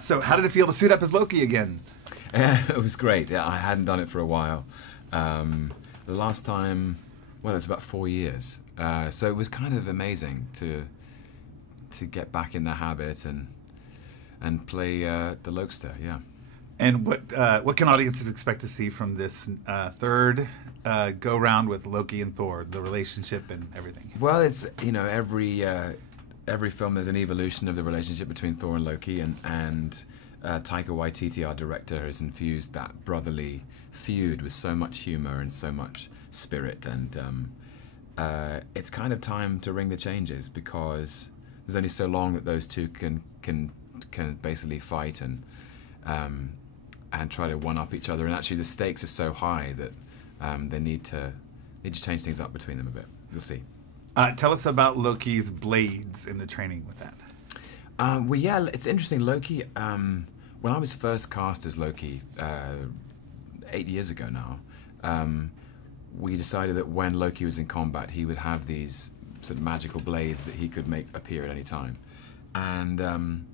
So how did it feel to suit up as Loki again? It was great. Yeah, I hadn't done it for a while. The last time, well, it's about 4 years. So it was kind of amazing to get back in the habit and play the Lokester. Yeah. And what can audiences expect to see from this third go round with Loki and Thor, the relationship and everything? Well, it's every film there's an evolution of the relationship between Thor and Loki, and Taika Waititi, our director, has infused that brotherly feud with so much humor and so much spirit, and it's kind of time to ring the changes, because there's only so long that those two can basically fight and try to one-up each other, and actually the stakes are so high that they need to change things up between them a bit. You'll see. Tell us about Loki's blades and the training with that. Well, yeah, it's interesting. Loki, when I was first cast as Loki 8 years ago now, we decided that when Loki was in combat, he would have these sort of magical blades that he could make appear at any time. And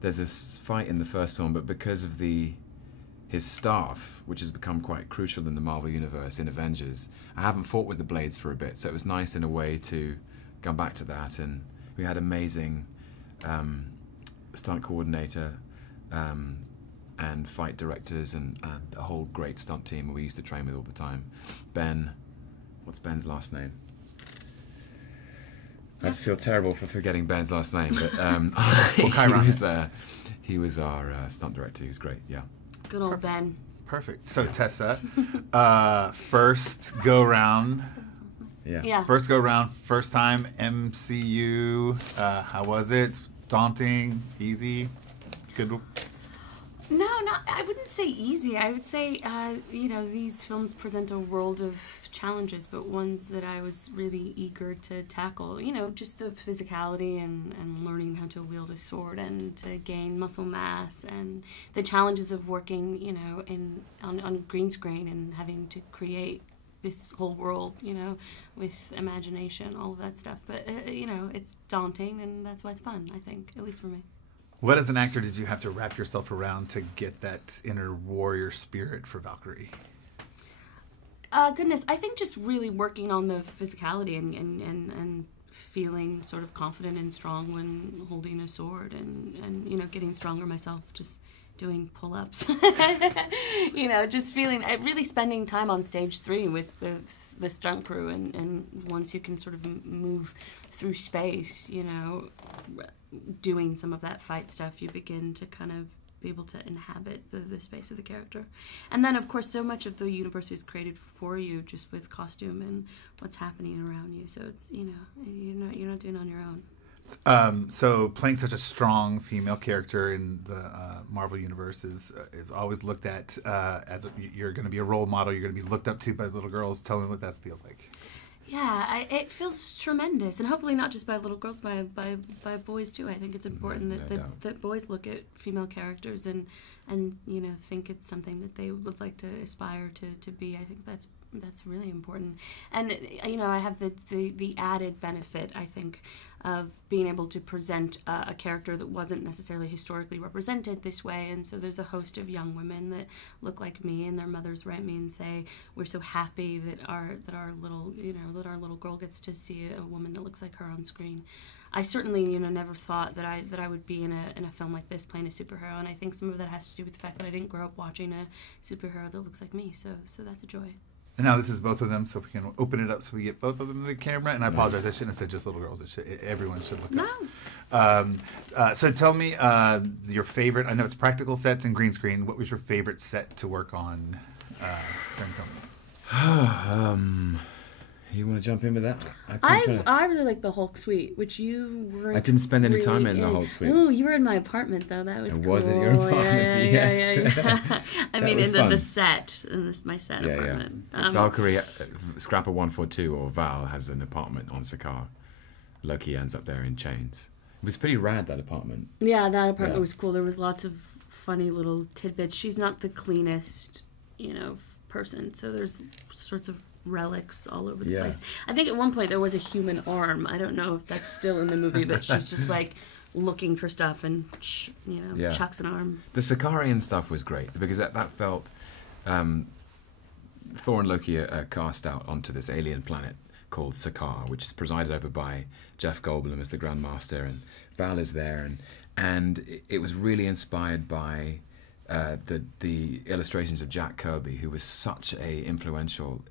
there's this fight in the first film, but because of his staff, which has become quite crucial in the Marvel Universe, in Avengers, I haven't fought with the blades for a bit, so it was nice in a way to come back to that. And we had amazing stunt coordinator and fight directors and a whole great stunt team we used to train with all the time. Ben, what's Ben's last name? I just feel terrible for forgetting Ben's last name, but he was our stunt director. He was great, yeah. Good old Ben. Perfect. So Tessa, first go round. Yeah. First go round, first time MCU. How was it? Daunting? Easy? Good? No, I wouldn't say easy. I would say, these films present a world of challenges, but ones that I was really eager to tackle. Just the physicality and learning how to wield a sword and to gain muscle mass, and the challenges of working, on green screen and having to create this whole world, with imagination, all of that stuff. But, it's daunting, and that's why it's fun, I think, at least for me. What as an actor did you have to wrap yourself around to get that inner warrior spirit for Valkyrie? Goodness, I think just really working on the physicality and feeling sort of confident and strong when holding a sword and getting stronger myself, just doing pull-ups. Just feeling, really spending time on stage 3 with the stunt crew, and once you can sort of move through space, doing some of that fight stuff, you begin to kind of be able to inhabit the space of the character. And then, of course, so much of the universe is created for you just with costume and what's happening around you. So it's, you're not doing it on your own. So playing such a strong female character in the Marvel Universe is always looked at as you're going to be a role model. You're going to be looked up to by little girls. Tell me what that feels like. Yeah, it feels tremendous, and hopefully not just by little girls, by boys too. I think it's important that boys look at female characters and think it's something that they would like to aspire to be. I think that's really important. And I have the added benefit, I think, of being able to present a character that wasn't necessarily historically represented this way. And so there's a host of young women that look like me, and their mothers write me and say, we're so happy that our little girl gets to see a woman that looks like her on screen. I certainly never thought that I would be in a film like this playing a superhero, and I think some of that has to do with the fact that I didn't grow up watching a superhero that looks like me. So that's a joy. And now this is both of them, so if we can open it up so we get both of them in the camera. And I apologize, I shouldn't have said just little girls. Everyone should look up. So tell me your favorite. I know it's practical sets and green screen. What was your favorite set to work on during filming? You want to jump in with that? I really like the Hulk suite, which you weren't. I didn't spend any time in the Hulk suite. Oh, you were in my apartment though. That was cool. Was it your apartment? Yes. Yeah. I mean, in the set, my set apartment. Yeah. Valkyrie, Scrapper 142 or Val has an apartment on Sakaar. Loki ends up there in chains. It was pretty rad, that apartment. Yeah, that apartment was cool. There was lots of funny little tidbits. She's not the cleanest, person, so there's sorts of relics all over the place. I think at one point there was a human arm. I don't know if that's still in the movie, but she's just like looking for stuff and chucks an arm. The Sicarian stuff was great because that felt Thor and Loki are cast out onto this alien planet called Sakaar, which is presided over by Jeff Goldblum as the Grand Master, and Val is there, and it was really inspired by the illustrations of Jack Kirby, who was such a influential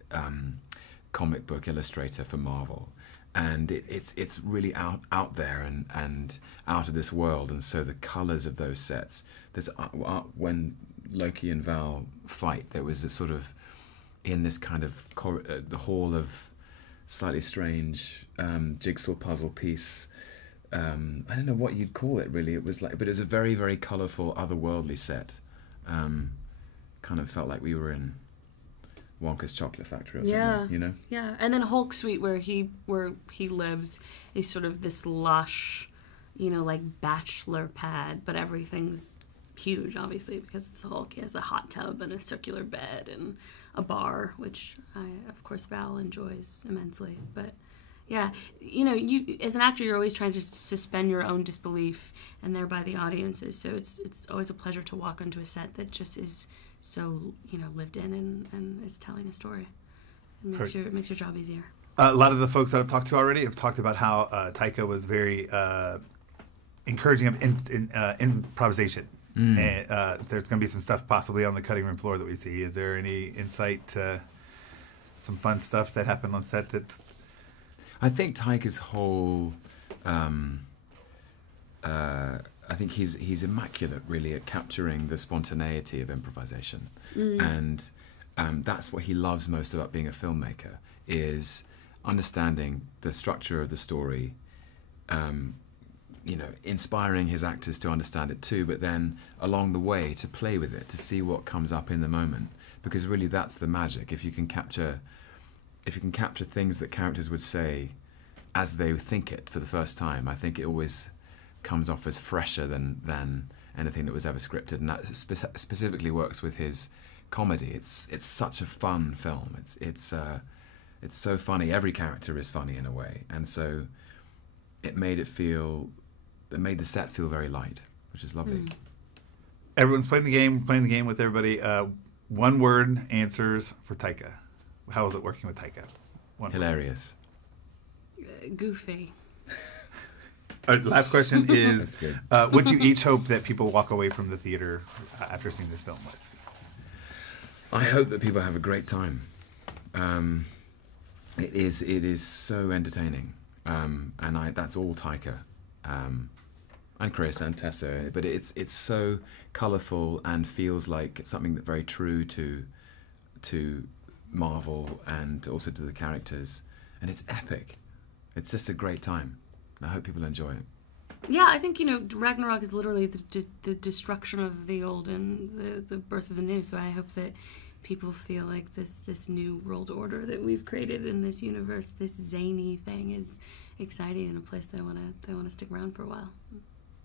comic book illustrator for Marvel. And it's really out there and out of this world, and so the colours of those sets. There's when Loki and Val fight, there was a sort of in this kind of the hall of slightly strange jigsaw puzzle piece. I don't know what you'd call it really. It was like, but it was a very, very colourful, otherworldly set. Kind of felt like we were in Wonka's Chocolate Factory or something, you know? Yeah, and then Hulk Suite, where he lives, is sort of this lush, like bachelor pad, but everything's huge, obviously, because it's Hulk. He has a hot tub and a circular bed and a bar, which of course Val enjoys immensely. But yeah, you as an actor, you're always trying to suspend your own disbelief, and thereby the audience's. So it's always a pleasure to walk onto a set that just is so lived in and is telling a story. It makes your job easier. A lot of the folks that I've talked to already have talked about how Taika was very encouraging of improvisation. And there's going to be some stuff possibly on the cutting room floor that we see. Is there any insight to some fun stuff that happened on set that's... I think Taika's whole... I think he's immaculate, really, at capturing the spontaneity of improvisation. And that's what he loves most about being a filmmaker, is understanding the structure of the story, inspiring his actors to understand it too, but then along the way to play with it, to see what comes up in the moment. Because really that's the magic. If you can capture things that characters would say as they think it for the first time, I think it always comes off as fresher than anything that was ever scripted, and that specifically works with his comedy. It's such a fun film. It's so funny. Every character is funny in a way, and so it made the set feel very light, which is lovely. Everyone's playing the game with everybody. One word answers for Taika. How was it working with Taika? Hilarious. Goofy. Last question is, what do you each hope that people walk away from the theater after seeing this film with? I hope that people have a great time. It is so entertaining, and that's all Taika, and Chris and Tessa. But it's so colourful and feels like it's something that's very true to Marvel and also to the characters, and it's epic. It's just a great time. I hope people enjoy it. Yeah, I think, Ragnarok is literally the destruction of the old and the birth of the new. So I hope that people feel like this new world order that we've created in this universe, this zany thing, is exciting and a place they want to stick around for a while.